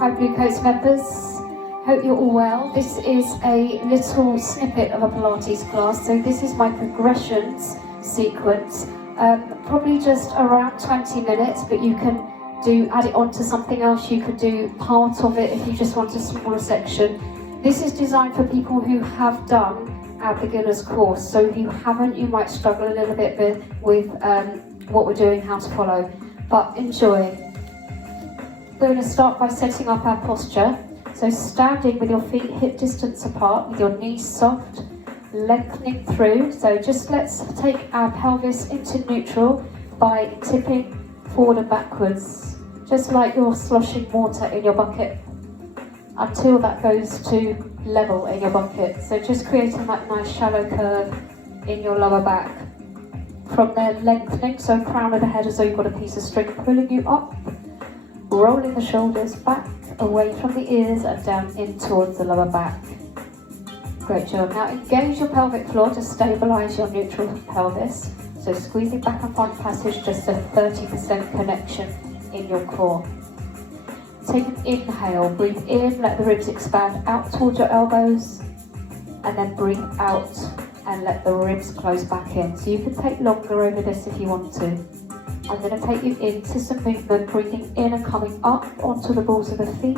Hi Glucose members, hope you're all well. This is a little snippet of a Pilates class, so this is my progressions sequence. Probably just around 20 minutes, but you can add it on to something else. You could do part of it if you just want a smaller section. This is designed for people who have done our beginner's course, so if you haven't, you might struggle a little bit with what we're doing, how to follow, but enjoy. We're going to start by setting up our posture. So standing with your feet hip distance apart, with your knees soft, lengthening through. So just let's take our pelvis into neutral by tipping forward and backwards, just like you're sloshing water in your bucket, until that goes to level in your bucket. So just creating that nice shallow curve in your lower back. From there, lengthening, so crown of the head as though you've got a piece of string pulling you up, rolling the shoulders back away from the ears and down in towards the lower back. Great job. Now engage your pelvic floor to stabilise your neutral pelvis. So squeezing back and front passage, just a 30% connection in your core. Take an inhale, breathe in, let the ribs expand out towards your elbows, and then breathe out and let the ribs close back in. So you can take longer over this if you want to. I'm going to take you into some movement, breathing in and coming up onto the balls of the feet,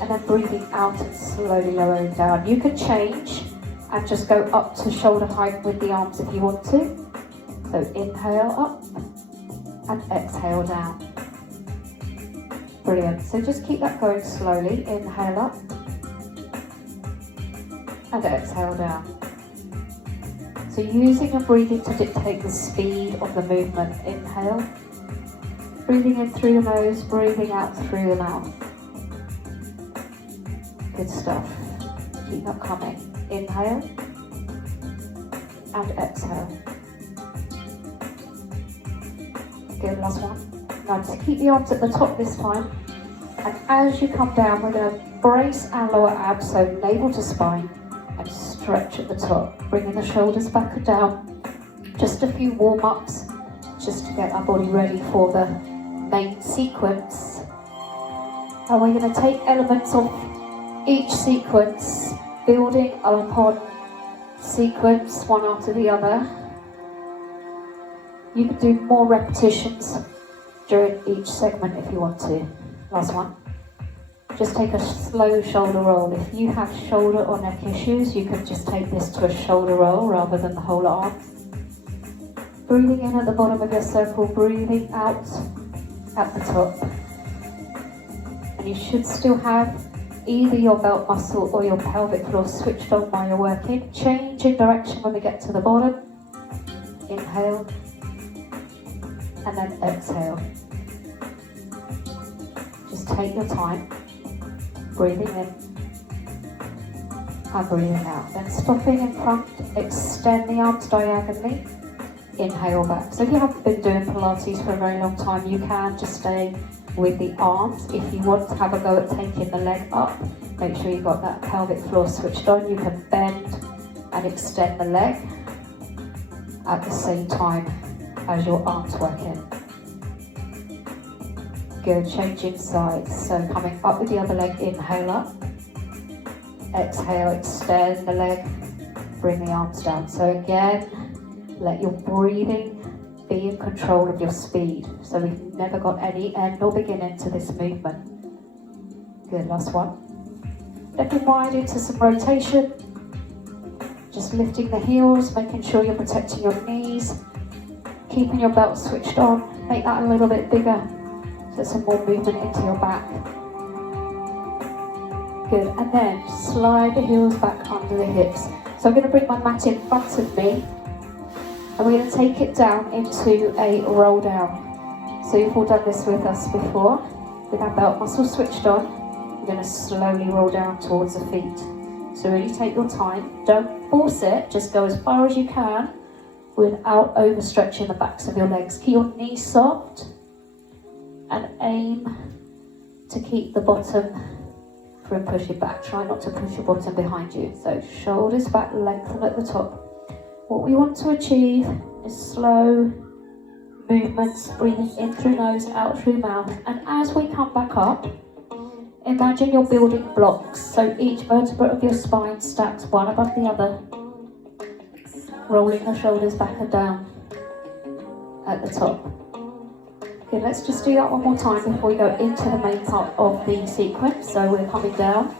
and then breathing out and slowly lowering down. You can change and just go up to shoulder height with the arms if you want to. So inhale up and exhale down. Brilliant. So just keep that going slowly. Inhale up and exhale down. So using your breathing to dictate the speed of the movement. Inhale, breathing in through the nose, breathing out through the mouth. Good stuff. Keep that coming. Inhale and exhale. Good, last one. Now just keep the arms at the top this time. And as you come down, we're going to brace our lower abs, so navel to spine, and stretch at the top, bringing the shoulders back and down. Just a few warm-ups, just to get our body ready for the main sequence. And we're going to take elements of each sequence, building upon sequence one after the other. You can do more repetitions during each segment if you want to. Last one. Just take a slow shoulder roll. If you have shoulder or neck issues, you can just take this to a shoulder roll rather than the whole arm. Breathing in at the bottom of your circle, breathing out at the top. And you should still have either your belt muscle or your pelvic floor switched on while you're working. Change in direction when we get to the bottom. Inhale and then exhale. Just take your time, breathing in and breathing out. Then stopping in front, extend the arms diagonally, inhale back. So if you haven't been doing Pilates for a very long time, you can just stay with the arms. If you want to have a go at taking the leg up, make sure you've got that pelvic floor switched on. You can bend and extend the leg at the same time as your arms work in. Good, changing sides. So coming up with the other leg, inhale up. Exhale, extend the leg, bring the arms down. So again, let your breathing be in control of your speed. So we've never got any end or beginning to this movement. Good, last one. Let your mind into some rotation. Just lifting the heels, making sure you're protecting your knees, keeping your belt switched on. Make that a little bit bigger. So some more movement into your back. Good, and then slide the heels back under the hips. So I'm going to bring my mat in front of me, and we're going to take it down into a roll down. So you've all done this with us before. With our belt muscle switched on, we're going to slowly roll down towards the feet. So really take your time. Don't force it, just go as far as you can without overstretching the backs of your legs. Keep your knees soft and aim to keep the bottom from pushing back. Try not to push your bottom behind you. So shoulders back, lengthen at the top. What we want to achieve is slow movements, breathing in through nose, out through mouth. And as we come back up, Imagine you're building blocks, so each vertebra of your spine stacks one above the other, rolling the shoulders back and down at the top. Okay, let's just do that one more time before we go into the main part of the sequence. So we're coming down,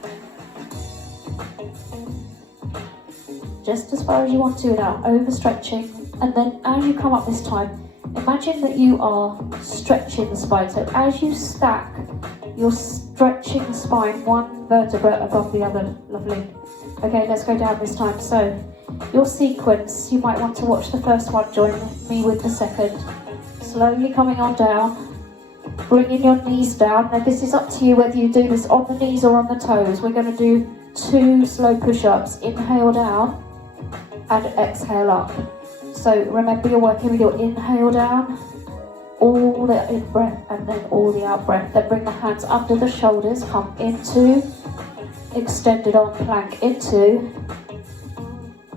just as far as you want to without overstretching, and then as you come up this time, imagine that you are stretching the spine. So as you stack, you're stretching the spine one vertebra above the other. Lovely. Okay, let's go down this time. So your sequence, you might want to watch the first one, join me with the second. Slowly coming on down, bringing your knees down. Now this is up to you whether you do this on the knees or on the toes. We're going to do 2 slow push-ups. Inhale down and exhale up. So remember, you're working with your inhale down, all the in breath and then all the out breath. Then bring the hands under the shoulders, come into extended arm plank, into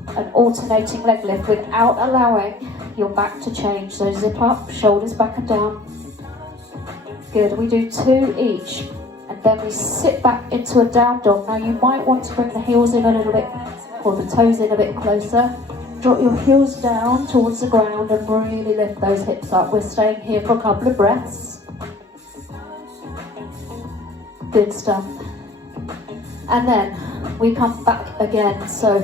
an alternating leg lift without allowing your back to change. So zip up, shoulders back and down. Good, we do 2 each. And then we sit back into a down dog. Now you might want to bring the heels in a little bit, or the toes in a bit closer. Drop your heels down towards the ground and really lift those hips up. We're staying here for a couple of breaths. Good stuff. And then we come back again. So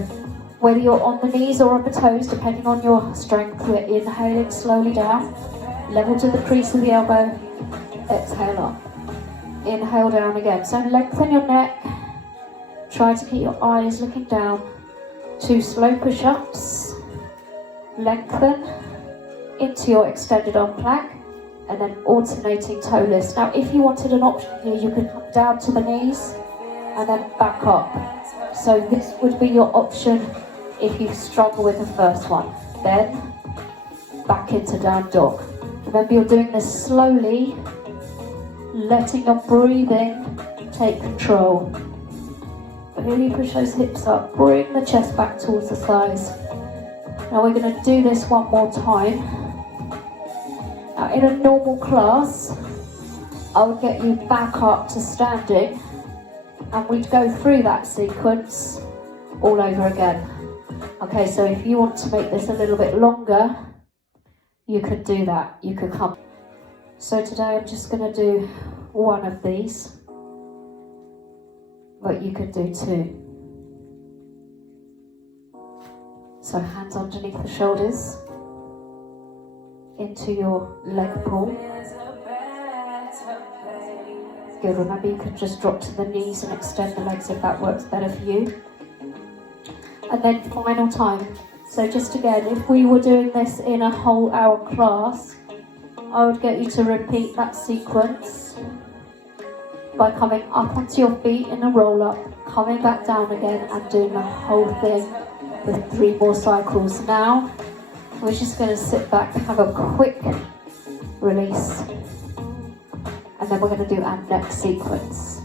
whether you're on the knees or on the toes, depending on your strength, we're inhaling slowly down, level to the crease of the elbow, exhale up. Inhale down again. So lengthen your neck, try to keep your eyes looking down. 2 slow push-ups, lengthen into your extended arm plank, and then alternating toe lifts. Now if you wanted an option here, you could come down to the knees and then back up. So this would be your option if you struggle with the first one. Then back into down dog. Remember, you're doing this slowly, letting your breathing take control. Really push those hips up, bring the chest back towards the thighs. Now we're going to do this one more time. Now in a normal class, I would get you back up to standing and we'd go through that sequence all over again. Okay, so if you want to make this a little bit longer, you could do that. You could come. So today I'm just going to do one of these, but you could do 2. So hands underneath the shoulders, into your leg pull. Good, remember you could just drop to the knees and extend the legs if that works better for you. And then final time. So just again, if we were doing this in a whole hour class, I would get you to repeat that sequence by coming up onto your feet in a roll up, coming back down again and doing the whole thing with 3 more cycles. Now we're just going to sit back, have a quick release, and then we're going to do our next sequence.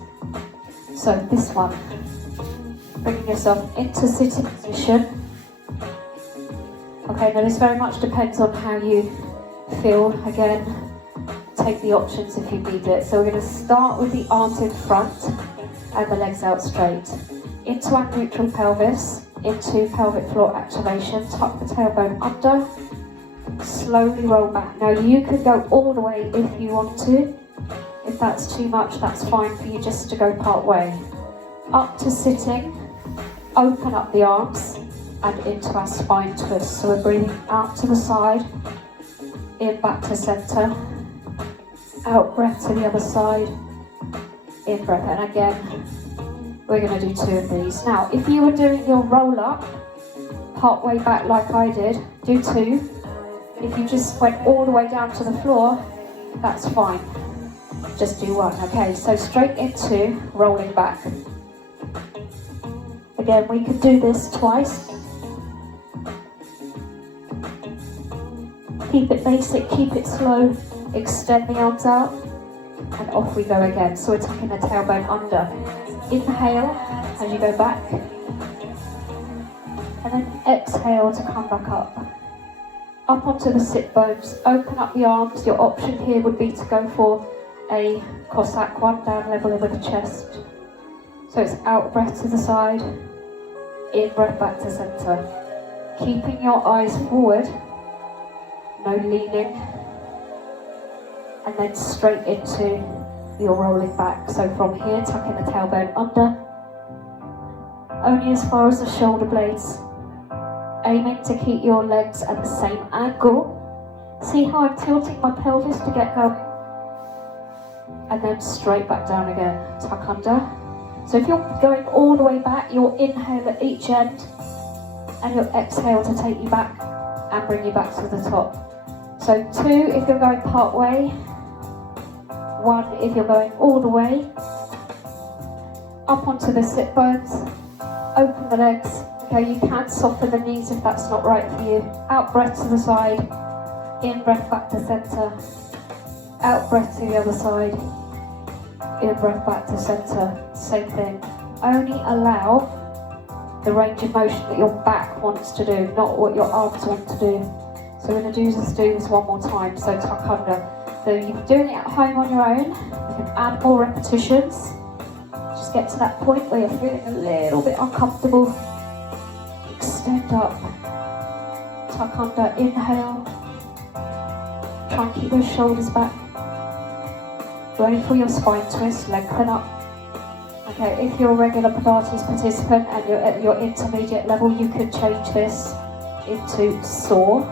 So this one, bringing yourself into sitting position. Okay, now this very much depends on how you feel. Again, take the options if you need it. So we're going to start with the arms in front and the legs out straight. Into our neutral pelvis, into pelvic floor activation, tuck the tailbone under, slowly roll back. Now you could go all the way if you want to. If that's too much, that's fine for you just to go part way. Up to sitting, open up the arms and into our spine twist. So we're breathing out to the side, in back to center, out breath to the other side, in breath, and again we're going to do 2 of these. Now if you were doing your roll up part way back like I did, do 2. If you just went all the way down to the floor, that's fine, just do 1. Okay, so straight into rolling back. Again, we can do this twice. Keep it basic, keep it slow, extend the arms out, and off we go again. So we're tucking the tailbone under. Inhale as you go back, and then exhale to come back up. Up onto the sit bones, open up the arms. Your option here would be to go for a Cossack one, down level with the chest. So it's out breath to the side, in breath back to centre. Keeping your eyes forward, no leaning, and then straight into your rolling back. So from here, tucking the tailbone under, only as far as the shoulder blades, aiming to keep your legs at the same angle. See how I'm tilting my pelvis to get going? And then straight back down again, tuck under. So if you're going all the way back, you'll inhale at each end, and you'll exhale to take you back and bring you back to the top. So 2 if you're going part way, 1 if you're going all the way. Up onto the sit bones, open the legs. Okay, you can soften the knees if that's not right for you. Out breath to the side, in breath back to centre. Out breath to the other side, in breath back to centre. Same thing. Only allow the range of motion that your back wants to do, not what your arms want to do. So we're going to do this one more time. So tuck under. So you've been doing it at home on your own. You can add more repetitions. Just get to that point where you're feeling a little bit uncomfortable. Extend up. Tuck under. Inhale. Try and keep those shoulders back. Ready for your spine twist. Lengthen up. Okay, if you're a regular Pilates participant and you're at your intermediate level, you could change this into saw.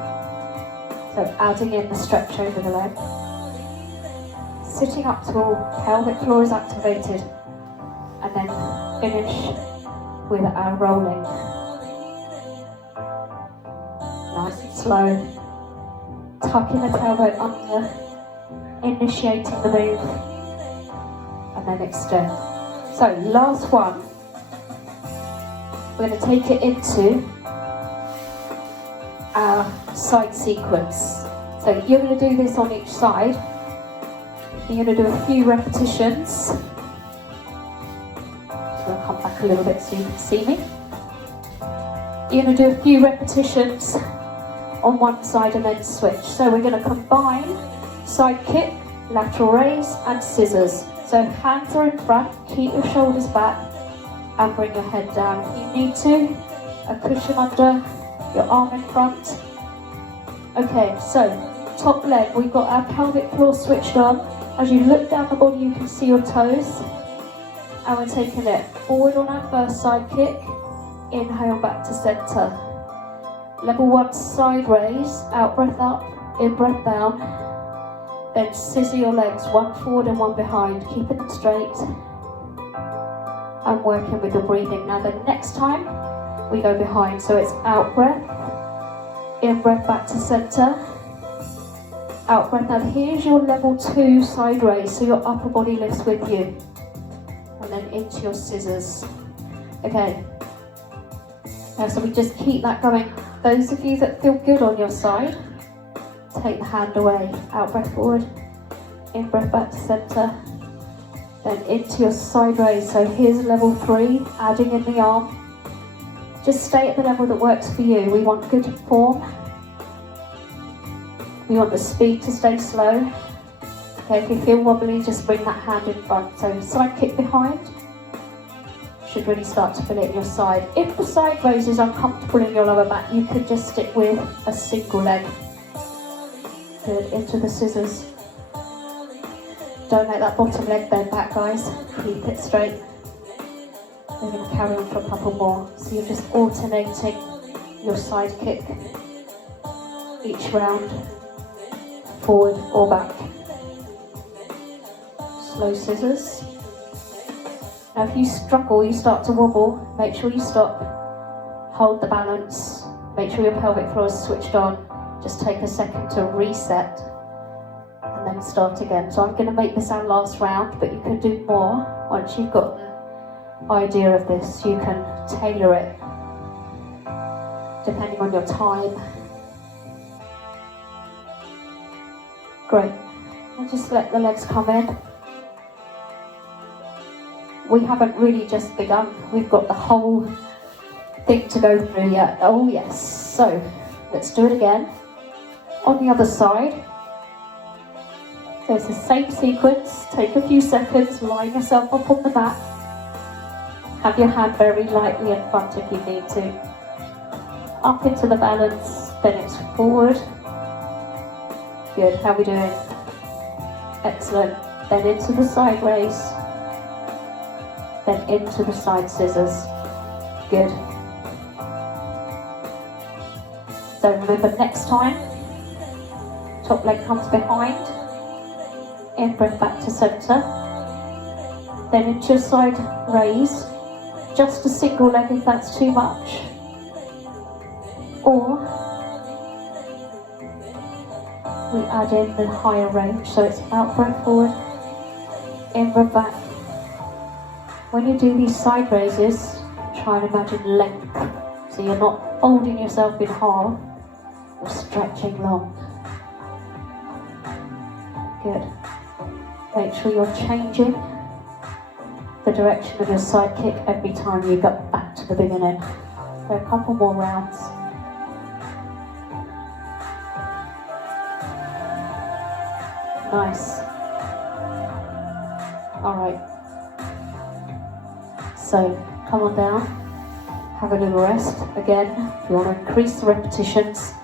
So adding in the stretch over the leg. Sitting up tall, pelvic floor is activated. And then finish with our rolling. Nice and slow. Tucking the tailbone under, initiating the move, and then extend. So last one, we're going to take it into our side sequence. So you're going to do this on each side. You're going to do a few repetitions. I'm going to come back a little bit so you can see me. You're going to do a few repetitions on one side and then switch. So we're going to combine side kick, lateral raise and scissors. So hands are in front, keep your shoulders back and bring your head down. If you need to, a cushion under, your arm in front. Okay, so top leg, we've got our pelvic floor switched on. As you look down the body, you can see your toes. And we're taking it forward on our first side kick. Inhale back to centre. Level 1 side raise, out breath up, in breath down. Then scissor your legs, one forward and one behind, keeping them straight. And working with your breathing. Now the next time, we go behind. So it's out breath, in breath back to centre. Out breath. Now here's your level 2 side raise, so your upper body lifts with you. And then into your scissors. Okay. Now so we just keep that going. Those of you that feel good on your side, take the hand away. Out breath forward, in breath back to centre. Then into your side raise. So here's level 3, adding in the arm. Just stay at the level that works for you. We want good form. We want the speed to stay slow. Okay, if you feel wobbly, just bring that hand in front. So side kick behind. Should really start to feel it in your side. If the side raise is uncomfortable in your lower back, you could just stick with a single leg. Good, into the scissors. Don't let that bottom leg bend back, guys. Keep it straight. We're going to carry on for a couple more. So you're just alternating your side kick each round, forward or back. Slow scissors. Now if you struggle, you start to wobble, make sure you stop, hold the balance, make sure your pelvic floor is switched on, just take a second to reset and then start again. So I'm going to make this our last round, but you can do more once you've got the idea of this. You can tailor it depending on your time. Great, and just let the legs come in. We haven't really just begun, we've got the whole thing to go through yet. Oh yes, so let's do it again. On the other side, So it's the same sequence. Take a few seconds, line yourself up on the mat. Have your hand very lightly in front if you need to. Up into the balance, then it's forward. Good, how are we doing? Excellent. Then into the side raise. Then into the side scissors. Good. So remember, next time, top leg comes behind. In breath back to centre. Then into your side raise. Just a single leg if that's too much. Or we add in the higher range. So it's out breath forward, in breath back. When you do these side raises, try and imagine length. So you're not holding yourself in half or stretching long. Good. Make sure you're changing the direction of your side kick every time you get back to the beginning. So a couple more rounds. Nice. Alright. So come on down, have a little rest. Again, if you want to increase the repetitions,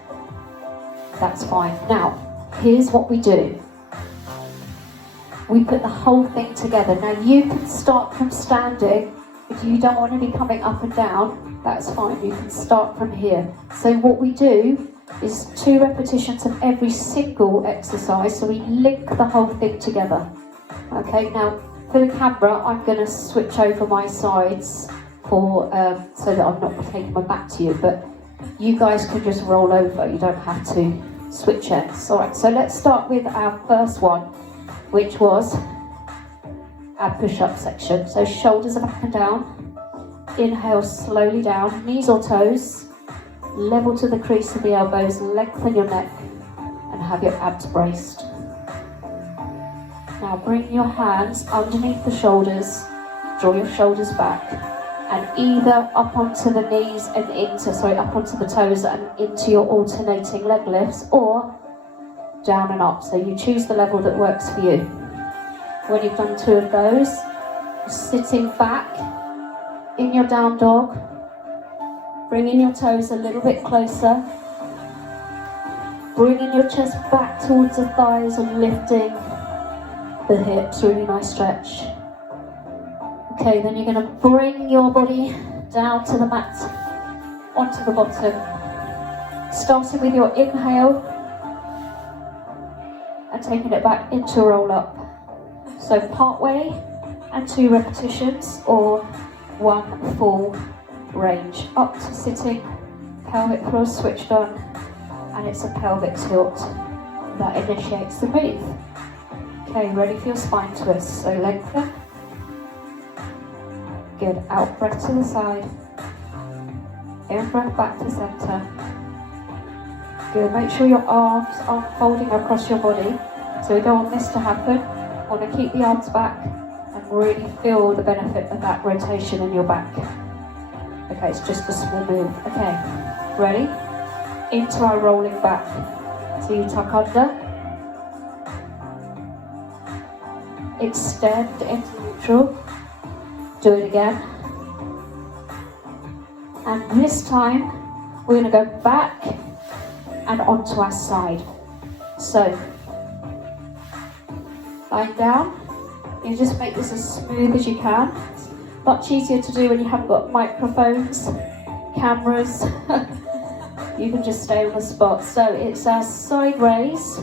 that's fine. Now, here's what we do. We put the whole thing together. Now you can start from standing. If you don't want to be coming up and down, that's fine. You can start from here. So what we do is 2 repetitions of every single exercise. So we link the whole thing together. Okay, now for the camera, I'm going to switch over my sides for so that I'm not taking my back to you. But you guys can just roll over. You don't have to switch ends. All right, so let's start with our first one, which was our push-up section. So shoulders are back and down. Inhale slowly down, knees or toes, level to the crease of the elbows, lengthen your neck, and have your abs braced. Now bring your hands underneath the shoulders, draw your shoulders back, and either up onto the knees and up onto the toes and into your alternating leg lifts, or down and up. So you choose the level that works for you. When you've done 2 of those, sitting back in your down dog, bringing your toes a little bit closer, bringing your chest back towards the thighs and lifting the hips, really nice stretch. Okay, then you're going to bring your body down to the mat, onto the bottom, starting with your inhale and taking it back into roll up. So part way and 2 repetitions, or 1 full range. Up to sitting, pelvic floor switched on, and it's a pelvic tilt that initiates the breathe. Okay, ready for your spine twist. So lengthen. Good, out breath to the side. In breath back to center. Good, make sure your arms are folding across your body. So we don't want this to happen. Want to keep the arms back and really feel the benefit of that rotation in your back. Okay, it's just a small move. Okay, ready? Into our rolling back. So you tuck under. Extend into neutral. Do it again. And this time, we're going to go back and onto our side. So, lying down, you just make this as smooth as you can. It's much easier to do when you haven't got microphones, cameras. You can just stay on the spot. So it's our side raise,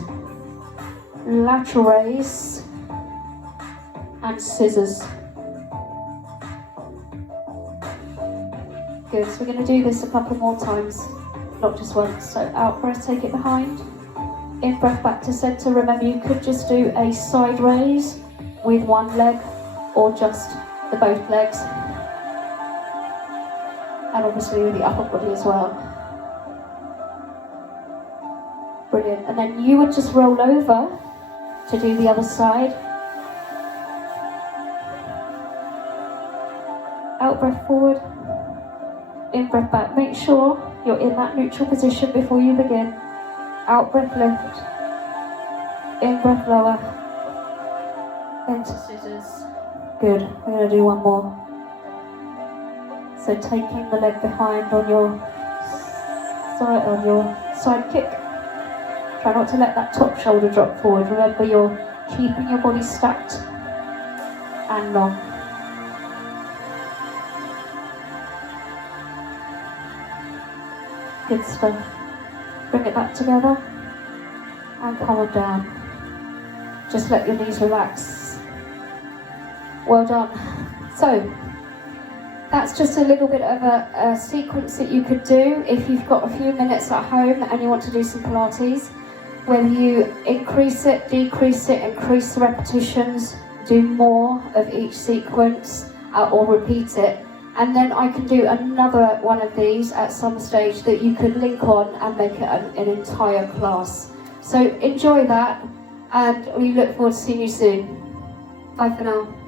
lateral raise, and scissors. Good, so we're going to do this a couple more times, not just once. So out breath, take it behind. In breath back to center. Remember, you could just do a side raise with 1 leg, or just the both legs. And obviously with the upper body as well. Brilliant. And then you would just roll over to do the other side. Out breath forward. In breath back. Make sure you're in that neutral position before you begin. Out breath lift. In breath lower. into scissors. Good. We're going to do one more. So taking the leg behind on your side kick. Try not to let that top shoulder drop forward. Remember, you're keeping your body stacked and long. Good stuff. Bring it back together and come on down. Just let your knees relax. Well done. So, that's just a little bit of a sequence that you could do if you've got a few minutes at home and you want to do some Pilates. Whether you increase it, decrease it, increase the repetitions, do more of each sequence or repeat it. And then I can do another one of these at some stage that you could link on and make it an entire class. So enjoy that, and we look forward to seeing you soon. Bye for now.